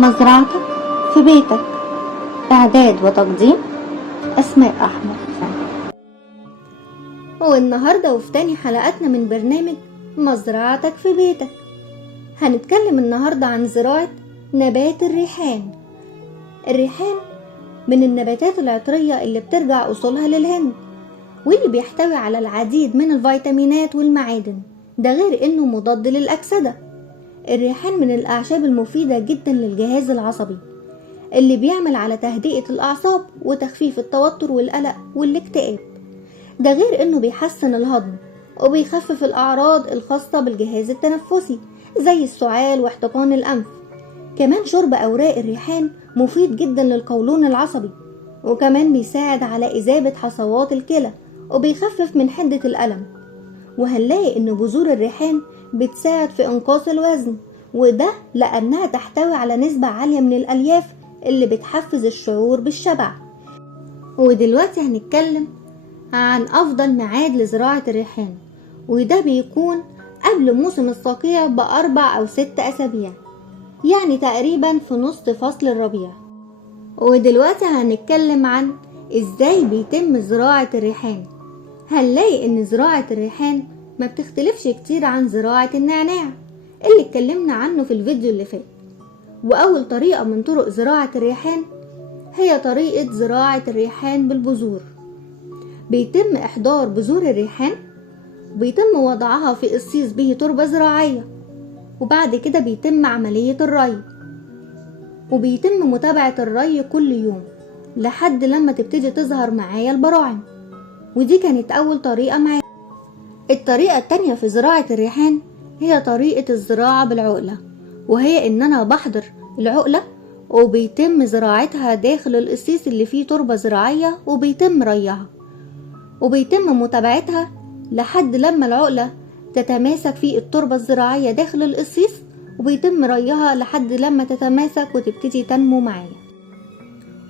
مزرعتك في بيتك. إعداد وتقديم أسماء أحمد. والنهاردة وفي تاني حلقاتنا من برنامج مزرعتك في بيتك هنتكلم النهاردة عن زراعة نبات الريحان. الريحان من النباتات العطرية اللي بترجع أصولها للهند، واللي بيحتوي على العديد من الفيتامينات والمعادن، ده غير إنه مضاد للأكسدة. الريحان من الأعشاب المفيدة جدا للجهاز العصبي، اللي بيعمل على تهدئة الأعصاب وتخفيف التوتر والقلق والاكتئاب، ده غير إنه بيحسن الهضم وبيخفف الأعراض الخاصة بالجهاز التنفسي زي السعال واحتقان الأنف. كمان شرب أوراق الريحان مفيد جدا للقولون العصبي، وكمان بيساعد على إذابة حصوات الكلى وبيخفف من حدة الألم. وهنلاقي إن بذور الريحان بتساعد في إنقاص الوزن، وده لأنها تحتوي على نسبة عالية من الألياف اللي بتحفز الشعور بالشبع. ودلوقتي هنتكلم عن أفضل ميعاد لزراعة الريحان، وده بيكون قبل موسم الصقيع ب4 أو 6 أسابيع، يعني تقريبا في نص فصل الربيع. ودلوقتي هنتكلم عن إزاي بيتم زراعة الريحان. هنلاقي إن زراعة الريحان ما بتختلفش كتير عن زراعة النعناع اللي اتكلمنا عنه في الفيديو اللي فات. وأول طريقة من طرق زراعة الريحان هي طريقة زراعة الريحان بالبذور. بيتم إحضار بذور الريحان، وبيتم وضعها في قصيص به تربة زراعية، وبعد كده بيتم عملية الري، وبيتم متابعة الري كل يوم لحد لما تبتدي تظهر معايا البراعم. ودي كانت أول طريقة معايا. الطريقة التانية في زراعة الريحان هي طريقة الزراعة بالعقلة، وهي إن أنا بحضر العقلة وبيتم زراعتها داخل القصيص اللي فيه تربة زراعية، وبيتم ريها وبيتم متابعتها لحد لما العقلة تتماسك في التربة الزراعية داخل القصيص، وبيتم ريها لحد لما تتماسك وتبتدي تنمو معايا.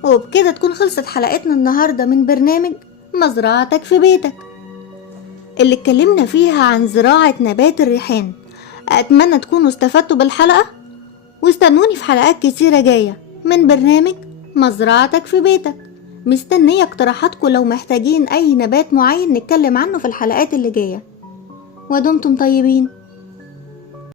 وبكده تكون خلصت حلقتنا النهاردة من برنامج مزرعتك في بيتك، اللي اتكلمنا فيها عن زراعة نبات الريحان. أتمنى تكونوا استفدتوا بالحلقة، واستنوني في حلقات كتيرة جاية من برنامج مزرعتك في بيتك. مستنية اقتراحاتكم لو محتاجين أي نبات معين نتكلم عنه في الحلقات اللي جاية. ودمتم طيبين.